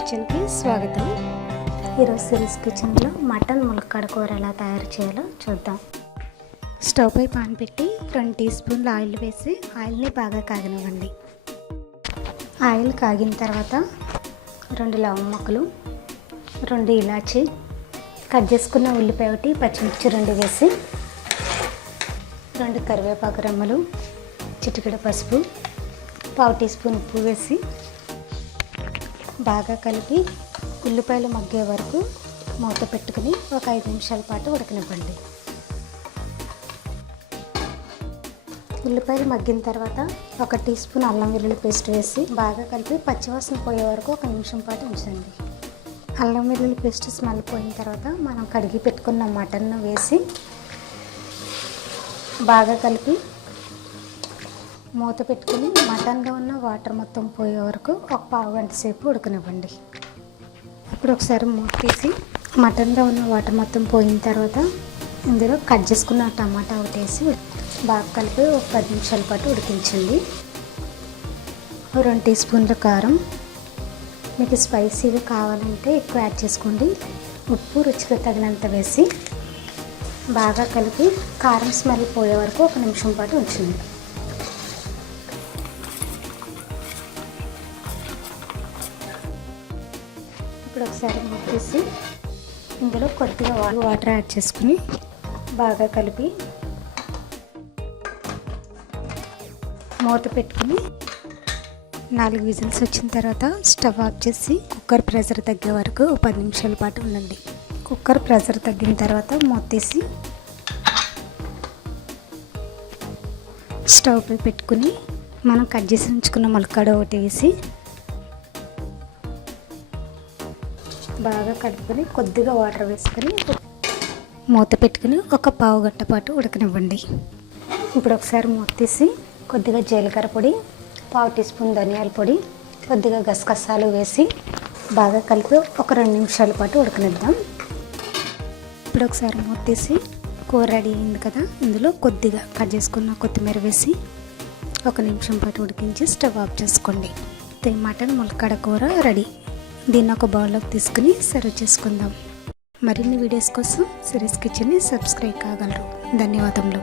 కిచెన్కి స్వాగతం. ఈరోజు సిరీస్ కిచెన్లో మటన్ ములక్కాడ కూర ఎలా తయారు చేయాలో చూద్దాం. స్టవ్ పై పాన్ పెట్టి 2 టీ స్పూన్ల ఆయిల్ వేసి ఆయిల్ని బాగా కాగనివ్వండి. ఆయిల్ కాగిన తర్వాత 2 లవంగ ముక్కలు, 2 ఇలాచి, కట్ చేసుకున్న ఉల్లిపాయ ఒకటి, పచ్చిమిర్చి 2 వేసి 2 కరివేపాకు రెమ్మలు, చిటికెడు పసుపు, 1/2 టీ స్పూన్ ఉప్పు వేసి బాగా కలిపి ఉల్లిపాయలు మగ్గే వరకు మూత పెట్టుకుని ఒక 5 నిమిషాల పాటు ఉడకనివ్వండి. ఉల్లిపాయలు మగ్గిన తర్వాత 1 టీ స్పూన్ అల్లం వెల్లుల్లి పేస్ట్ వేసి బాగా కలిపి పచ్చివాసన పోయే వరకు 1 నిమిషం పాటు ఉంచండి. అల్లం వెల్లుల్లి పేస్ట్ స్మెల్ పోయిన తర్వాత మనం కడిగి పెట్టుకున్న మటన్ను వేసి బాగా కలిపి మూత పెట్టుకుని మటన్లో ఉన్న వాటర్ మొత్తం పోయే వరకు ఒక 1/2 గంట సేపు ఉడకనివ్వండి. ఇప్పుడు ఒకసారి మూత తీసి మటన్లో ఉన్న వాటర్ మొత్తం పోయిన తర్వాత ఇందులో కట్ చేసుకున్న టమాటా ఒకటి వేసి బాగా కలిపి ఒక 10 నిమిషాల పాటు ఉడికించండి. 2 టీ స్పూన్ల కారం, మీకు స్పైసీగా కావాలంటే ఎక్కువ యాడ్ చేసుకోండి. ఉప్పు రుచికి తగినంత వేసి బాగా కలిపి కారం స్మెల్ పోయే వరకు 1 నిమిషం పాటు ఉంచండి. ఇప్పుడు ఒకసారి మూత తీసి ఇందులో కొద్దిగా వాటర్ యాడ్ చేసుకుని బాగా కలిపి మూత పెట్టుకుని 4 విజిల్స్ వచ్చిన తర్వాత స్టవ్ ఆఫ్ చేసి కుక్కర్ ప్రెషర్ తగ్గే వరకు 10 నిమిషాల పాటు ఉండండి. కుక్కర్ ప్రెషర్ తగ్గిన తర్వాత మూత తీసి స్టవ్ పై పెట్టుకుని మనం కట్ చేసి ఉంచుకున్న ములక్కాడ ఒకటి వేసి బాగా కలుపుకొని కొద్దిగా వాటర్ వేసుకొని మూత పెట్టుకుని ఒక 1/2 గంట పాటు ఉడకనివ్వండి. ఇప్పుడు ఒకసారి మూత తీసి కొద్దిగా జీలకర్ర పొడి, 1/2 టీ స్పూన్ ధనియాల పొడి, కొద్దిగా గసగసాలు వేసి బాగా కలిపి ఒక 2 నిమిషాల పాటు ఉడకనిద్దాం. ఇప్పుడు ఒకసారి మూత తీసి కూర రెడీ అయింది కదా, ఇందులో కొద్దిగా కట్ చేసుకున్న కొత్తిమీర వేసి 1 నిమిషం పాటు ఉడికించి స్టవ్ ఆఫ్ చేసుకోండి. మటన్ ములక్కాడ కూర రెడీ. దీన్ని ఒక బౌల్లోకి తీసుకుని సర్వ్ చేసుకుందాం. మరిన్ని వీడియోస్ కోసం సిరీస్ కిచెన్ని సబ్స్క్రైబ్ కాగలరు. ధన్యవాదములు.